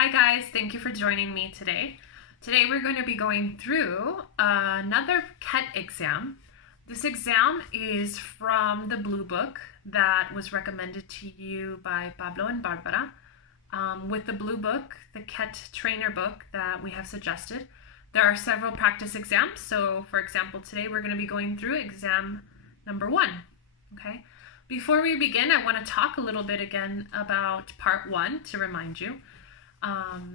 Hi guys, thank you for joining me today. Today we're going to be going through another Ket exam. This exam is from the Blue Book that was recommended to you by Pablo and Barbara. With the Blue Book, the Ket trainer book that we have suggested, there are several practice exams. So for example, today we're going to be going through exam number 1. Okay. Before we begin, I want to talk a little bit again about part 1 to remind you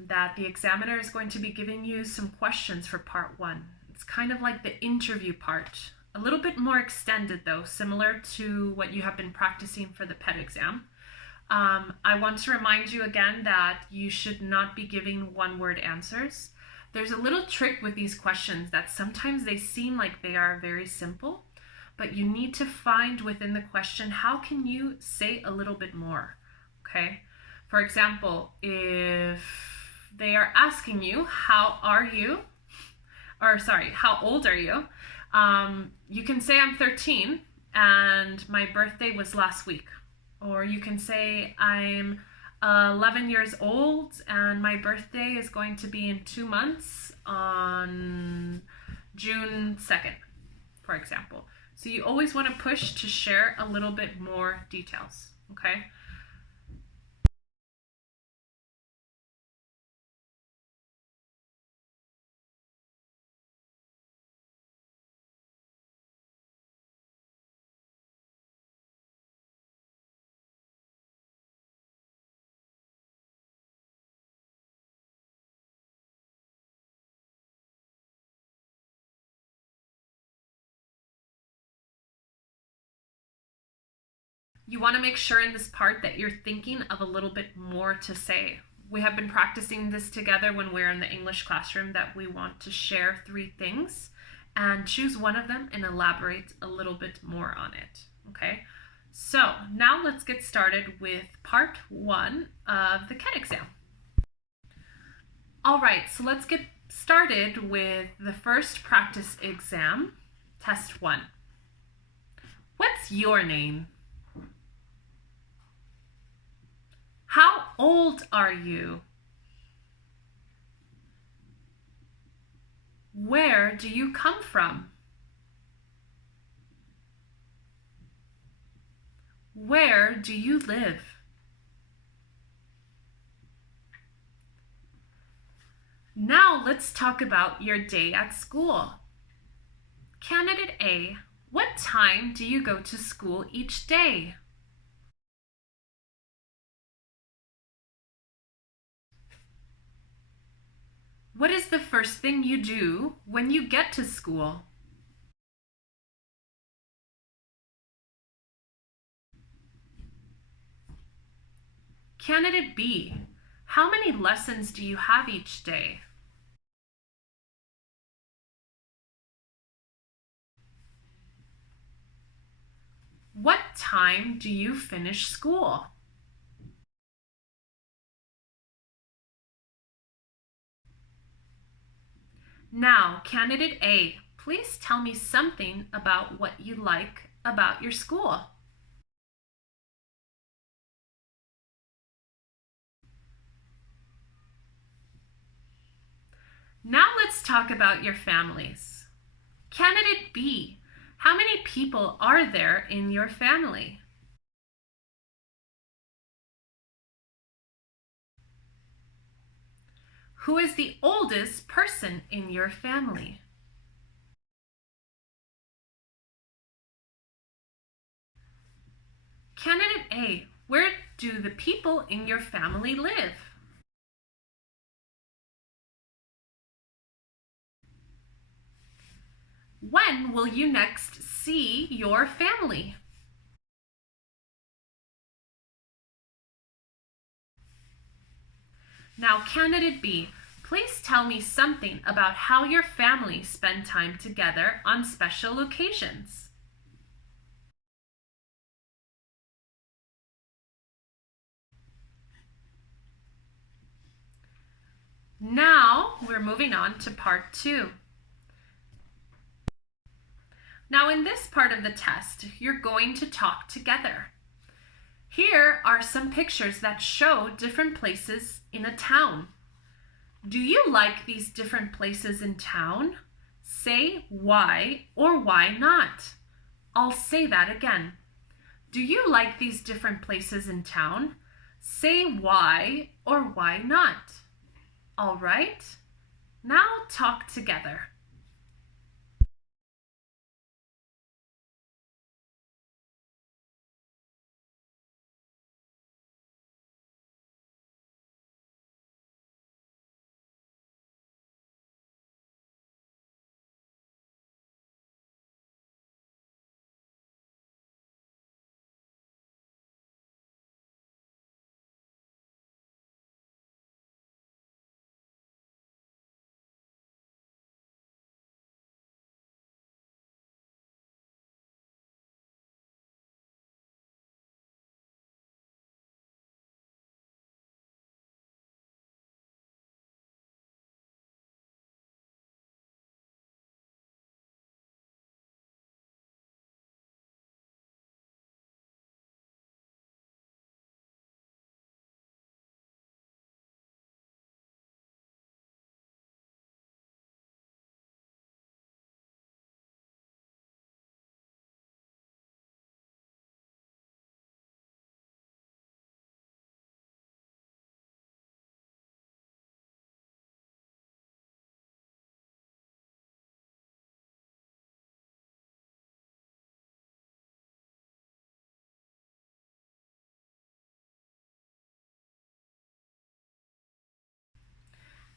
that the examiner is going to be giving you some questions for part 1. It's kind of like the interview part, a little bit more extended though, similar to what you have been practicing for the PET exam. I want to remind you again that you should not be giving one-word answers. There's a little trick with these questions that sometimes they seem like they are very simple, but you need to find within the question, how can you say a little bit more, okay? For example, if they are asking you, how old are you? You can say I'm 13 and my birthday was last week. Or you can say I'm 11 years old and my birthday is going to be in 2 months on June 2nd, for example. So you always want to push to share a little bit more details, okay? You want to make sure in this part that you're thinking of a little bit more to say. We have been practicing this together when we're in the English classroom, that we want to share 3 things and choose one of them and elaborate a little bit more on it, okay? So now let's get started with part 1 of the Ket exam. All right, so let's get started with the first practice exam, test 1. What's your name? How old are you? Where do you come from? Where do you live? Now let's talk about your day at school. Candidate A, what time do you go to school each day? What is the first thing you do when you get to school? Candidate B, how many lessons do you have each day? What time do you finish school? Now, Candidate A, please tell me something about what you like about your school. Now let's talk about your families. Candidate B, how many people are there in your family? Who is the oldest person in your family? Candidate A, where do the people in your family live? When will you next see your family? Now, Candidate B, please tell me something about how your family spend time together on special occasions. Now, we're moving on to part 2. Now, in this part of the test, you're going to talk together. Here are some pictures that show different places in a town. Do you like these different places in town? Say why or why not. I'll say that again. Do you like these different places in town? Say why or why not. All right, now talk together.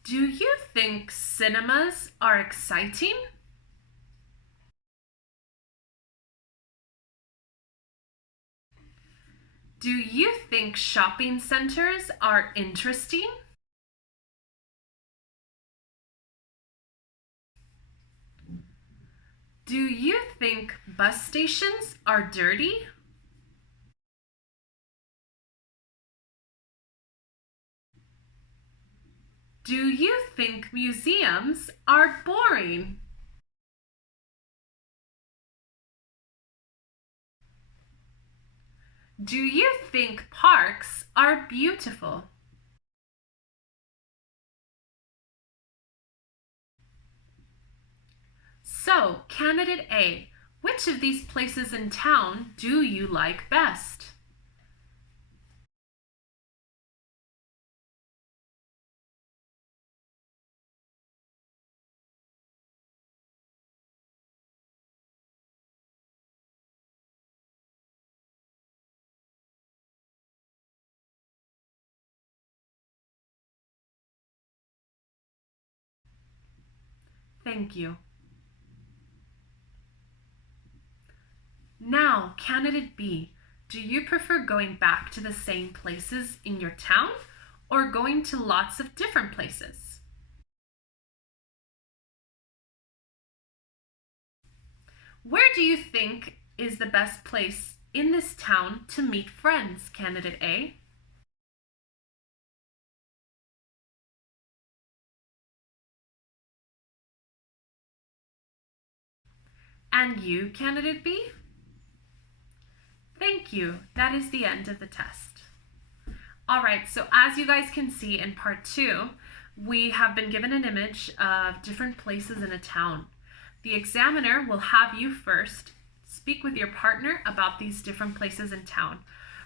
Do you think cinemas are exciting? Do you think shopping centers are interesting? Do you think bus stations are dirty? Do you think museums are boring? Do you think parks are beautiful? So, candidate A, which of these places in town do you like best? Thank you. Now, candidate B, do you prefer going back to the same places in your town or going to lots of different places? Where do you think is the best place in this town to meet friends, candidate A? And you, candidate B? Thank you. That is the end of the test. All right, so as you guys can see in part 2, we have been given an image of different places in a town. The examiner will have you first speak with your partner about these different places in town.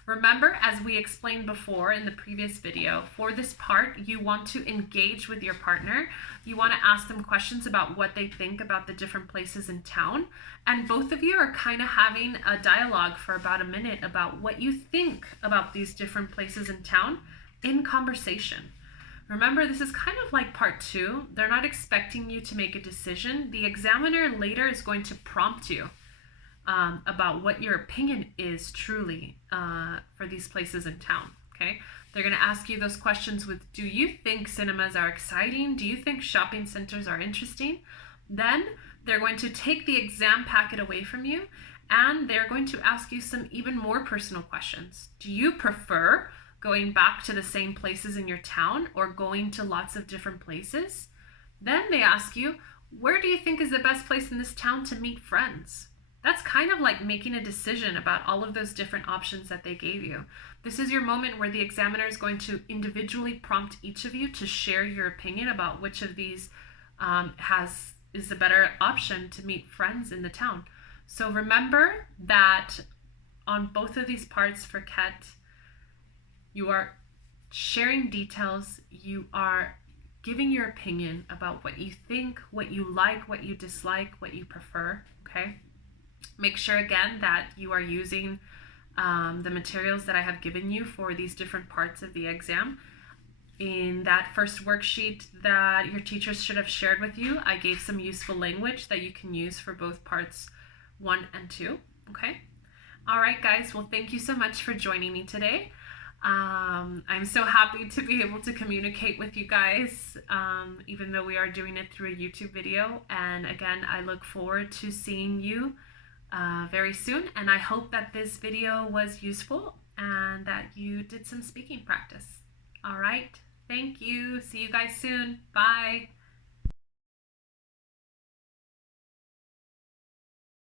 Remember, as we explained before in the previous video, for this part, you want to engage with your partner. You want to ask them questions about what they think about the different places in town. And both of you are kind of having a dialogue for about a minute about what you think about these different places in town in conversation. Remember, this is kind of like part 2. They're not expecting you to make a decision. The examiner later is going to prompt you about what your opinion is truly for these places in town, okay? They're going to ask you those questions with, do you think cinemas are exciting? Do you think shopping centers are interesting? Then they're going to take the exam packet away from you and they're going to ask you some even more personal questions. Do you prefer going back to the same places in your town or going to lots of different places? Then they ask you, where do you think is the best place in this town to meet friends? That's kind of like making a decision about all of those different options that they gave you. This is your moment where the examiner is going to individually prompt each of you to share your opinion about which of these is the better option to meet friends in the town. So remember that on both of these parts for Ket, you are sharing details, you are giving your opinion about what you think, what you like, what you dislike, what you prefer, okay? Make sure again that you are using the materials that I have given you for these different parts of the exam. In that first worksheet that your teachers should have shared with you, I gave some useful language that you can use for both parts 1 and 2, okay? All right, guys, well, thank you so much for joining me today. I'm so happy to be able to communicate with you guys, even though we are doing it through a YouTube video. And again, I look forward to seeing you very soon. And I hope that this video was useful and that you did some speaking practice. All right, thank you. See you guys soon. Bye.